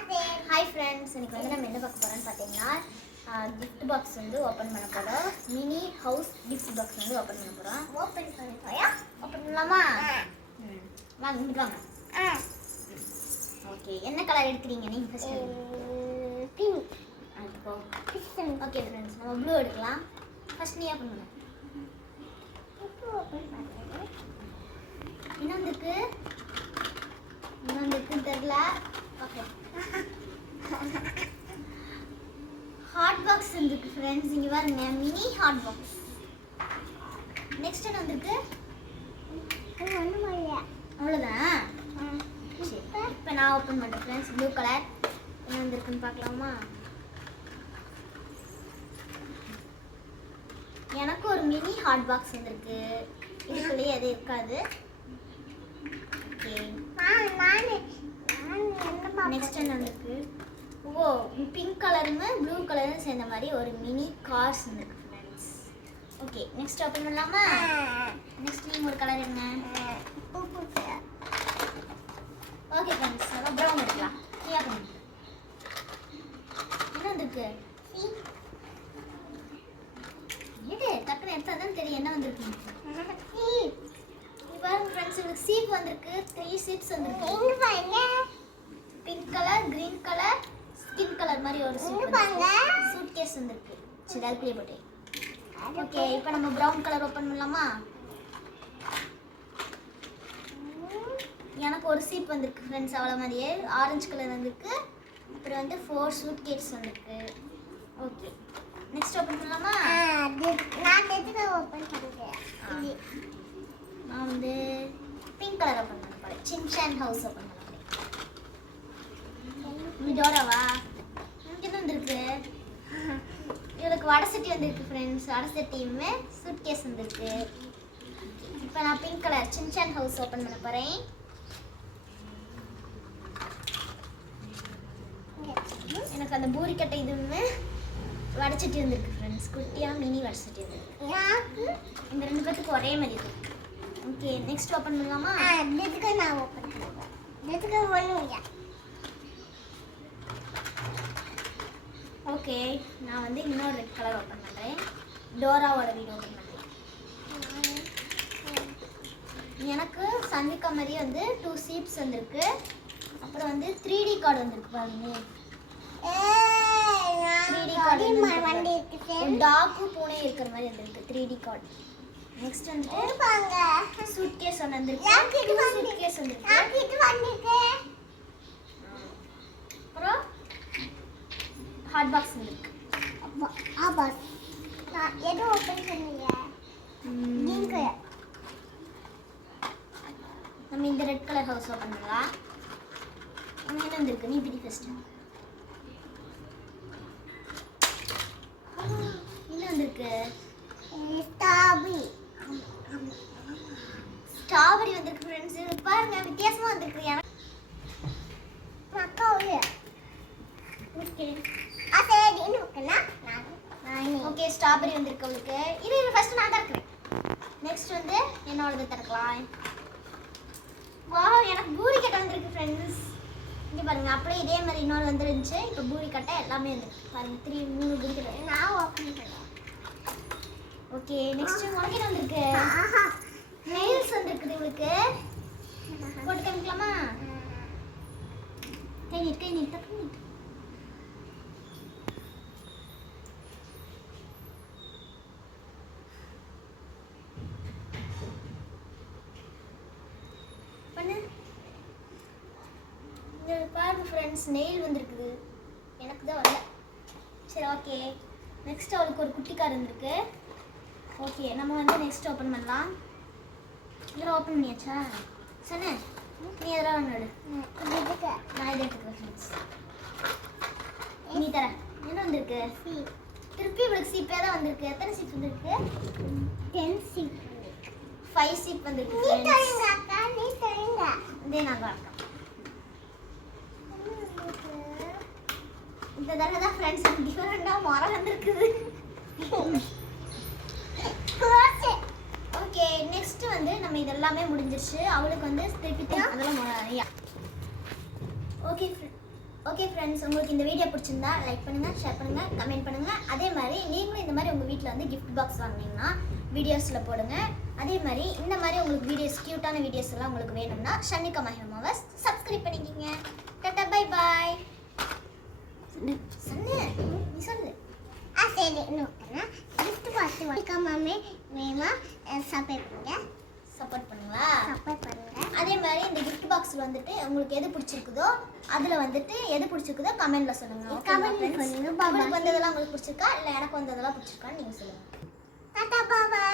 Hi friends, இன்னைக்கு வந்து நம்ம என்ன பார்க்க போகிறோம்னு பார்த்தீங்கன்னா கிஃப்ட் பாக்ஸ் வந்து ஓப்பன் பண்ண போகிறோம். மினி ஹவுஸ் கிஃப்ட் பாக்ஸ் வந்து ஓப்பன் பண்ண போகிறோம். ஓப்பன் பண்ணலாமா? வாங்க இங்கிட்டு வாங்க. ஓகே, என்ன கலர் எடுக்கிறீங்க நீங்கள் ஃபஸ்ட்டு? பிங்க். ஓகே ஃப்ரெண்ட்ஸ், நம்ம ப்ளூ எடுக்கலாம். ஃபஸ்ட் நீ ஓப்பன் பண்ணு. இன்னொன்றுக்கு தெரியல. ஓகே, ஹாட் பாக்ஸ் இருக்கு ஃப்ரெண்ட்ஸ். இங்கே பாருங்க, மினி ஹாட் பாக்ஸ். நெக்ஸ்ட் என்ன வந்திருக்கு? அவ்வளோதான். சரி, இப்போ நான் ஓப்பன் பண்ணுறேன் ஃப்ரெண்ட்ஸ். ப்ளூ கலர் என்ன வந்திருக்குன்னு பார்க்கலாமா? எனக்கு ஒரு மினி ஹாட் பாக்ஸ் வந்திருக்கு. இதுக்குள்ளேயே எதுவும் இருக்காது. ஓகே, நெக்ஸ்ட் என்ன வந்திருக்கு? ஓ, பிங்க் கலரும் ப்ளூ கலரும் சேர்ந்த மாதிரி ஒரு மினி கார்ஸ் இருக்கு ஃப்ரெண்ட்ஸ். ஓகே, நெக்ஸ்ட் ஓப்பன் பண்ணலாமா? நெக்ஸ்ட் நீங்க ஒரு கலர் என்ன? ஓகே ஃப்ரெண்ட்ஸ், நம்ம ப்ரௌன் எடுக்கலாம். நீ ஓப்பன் பண்ணு. என்ன வந்திருக்கு? எது டக்குன்னு எடுத்தா தான் தெரியும் என்ன வந்திருக்கு. பாருங்க ஃப்ரெண்ட்ஸ், உங்களுக்கு சீப் வந்திருக்கு. 3 சீப்ஸ் வந்திருக்கு. Pink colour, green colour, skin colour மாதிரி ஒரு சூட் கேஸ் வந்திருக்கு. சரி, அதுக்குள்ளே போட்டு. ஓகே, இப்போ நம்ம ப்ரௌன் கலர் ஓப்பன் பண்ணலாமா? எனக்கு ஒரு சீப் வந்திருக்கு ஃப்ரெண்ட்ஸ், அவ்வளோ மாதிரியே. ஆரஞ்சு கலர் வந்திருக்கு. அப்புறம் வந்து 4 சூட் கேஸ் வந்திருக்கு. ஓகே, நெக்ஸ்ட் ஓப்பன் பண்ணலாமா? நான் வந்து பிங்க் கலர் ஓப்பன் பண்ண போகிறேன். சின்சான் ஹவுஸ் ஓப்பன் பண்ண போகிறேன். டோராவா? இங்கே தான் வந்திருக்கு. இவளுக்கு வடை சட்டி வந்திருக்கு ஃப்ரெண்ட்ஸ். வடை சட்டியுமே சூட் கேஸ் வந்திருக்கு. இப்போ நான் pink colour Shinchan house open பண்ண போகிறேன். எனக்கு அந்த பூரிக்கட்டை இதுவுமே வடைச்சட்டி வந்திருக்கு ஃப்ரெண்ட்ஸ். குட்டியாக மினி வடைச்சட்டி வந்திருக்கு. இந்த 2 பேத்துக்கு ஒரே மாதிரி இருக்கு. ஓகே, நெக்ஸ்ட் ஓப்பன் பண்ணலாமா? நான் ஓப்பன் பண்ணுவேன். ஓகே, நான் வந்து இன்னொரு ரெட் கலர் ஓப்பன் பண்ணுறேன். டோராவோட வீடு ஓப்பன் பண்ணுறேன். எனக்கு சன்விகா மாதிரியே வந்து 2 சீப்ஸ் வந்திருக்கு. அப்புறம் வந்து 3D கார்டு வந்திருக்கு பாருங்க. 3D கார்டு டாக்கும் பூனை இருக்கிற மாதிரி வந்திருக்கு. 3D card. நெக்ஸ்ட் வந்து சூட் கேஸ் வந்திருக்கு. சூட் கேஸ் வந்திருக்கு. அப்புறம் ஹாட் பாக்ஸ் வந்திருக்கு. எது ஓப்பன் பண்ணீங்க? நம்ம இந்த ரெட் கலர் ஹவுஸ் ஓப்பன் பண்ணலாம். என்ன வந்திருக்கு? நீ பிடி ஃபர்ஸ்ட். என்ன வந்திருக்கு? ஸ்ட்ராபெரி வந்திருக்கு ஃப்ரெண்ட்ஸ். பாருங்க, வித்தியாசமா வந்திருக்கு. எனக்கு ஓகே, ஸ்ட்ராபெரி வந்திருக்கு உங்களுக்கு. இது ஃபர்ஸ்ட் நான் திறக்கிறேன். நெக்ஸ்ட் வந்து என்னோடது திறக்கலாம். வாவ், எனக்கு பூரி கட்டை வந்திருக்கு ஃப்ரெண்ட்ஸ். இங்கே பாருங்க, அப்படியே இதே மாதிரி இன்னொரு வந்துருந்துச்சு. இப்போ பூரி கட்டை எல்லாமே வந்துருக்கு பாருங்க. 3 பூரி கட்டை நான் ஓப்பன் பண்ணுறேன். ஓகே, நெக்ஸ்ட் உனக்கு என்ன வந்திருக்கு? நெயில்ஸ் வந்திருக்குது உங்களுக்கு. போட்டு காமிக்கலாமா? கை நீட்டு தப்பு நீட்டு. பண்ணு. இங்கே பாருங்க ஃப்ரெண்ட்ஸ், நெயில் வந்திருக்குது. எனக்கு தான் வரல. சரி, ஓகே. நெக்ஸ்ட் அவளுக்கு ஒரு குட்டி கார் வந்திருக்கு. ஓகே, நம்ம வந்து நெக்ஸ்ட் ஓப்பன் பண்ணலாம். இதெல்லாம் ஓப்பன் பண்ணியாச்சா? சொன்ன நீ எதெல்லாம் ஒன்று எடு. நான் இதை எடுத்துக்கிறேன் ஃப்ரெண்ட்ஸ். நீ தர என்ன வந்திருக்கு? திருப்பி இவளுக்கு சீப்பே தான் வந்திருக்கு. எத்தனை சீப் வந்திருக்கு? 10 சீப். 5 சீப் வந்திருக்கு. இதே நான் பார்க்கலாம். இந்த தடவை தான் ஃப்ரெண்ட்ஸ் டிஃபரெண்டாக மரம் வந்திருக்குது. ஓகே, நெக்ஸ்ட் வந்து நம்ம இதெல்லாமே முடிஞ்சிருச்சு. அவளுக்கு வந்து திருப்பி அதெல்லாம் நிறையா. ஓகே ஓகே ஃப்ரெண்ட்ஸ், உங்களுக்கு இந்த வீடியோ பிடிச்சிருந்தா லைக் பண்ணுங்கள், ஷேர் பண்ணுங்கள், கமெண்ட் பண்ணுங்கள். அதே மாதிரி நீங்களும் இந்த மாதிரி உங்கள் வீட்டில் வந்து கிஃப்ட் பாக்ஸ் வாங்கினீங்கன்னா வீடியோஸில் போடுங்க. அதே மாதிரி இந்த மாதிரி உங்களுக்கு வீடியோஸ் க்யூட்டான வீடியோஸ் எல்லாம் உங்களுக்கு வேணும்னா ஷர்னிகா மஹிமாவை சப்ஸ்கிரைப் பண்ணிக்கிங்க. Tata bye bye. சன்னு நீ சொல்லு. சரி நோக்கனா gift box வாங்காமமே வேமா சப்போர்ட் பண்ணுங்களா? சப்போர்ட் பண்ணுங்க. அதே மாதிரி இந்த gift பாக்ஸில் வந்துட்டு உங்களுக்கு எது பிடிச்சிருக்குதோ அதில் வந்துட்டு எது பிடிச்சிருக்குதோ கமெண்ட்ல சொல்லுங்க. கமெண்ட் பண்ணுங்க. உங்களுக்கு வந்ததெல்லாம் உங்களுக்கு பிடிச்சிருக்கா இல்லை எனக்கு வந்ததெல்லாம் பிடிச்சிருக்கான்னு நீங்கள் சொல்லுங்கள். டாடா பாய்.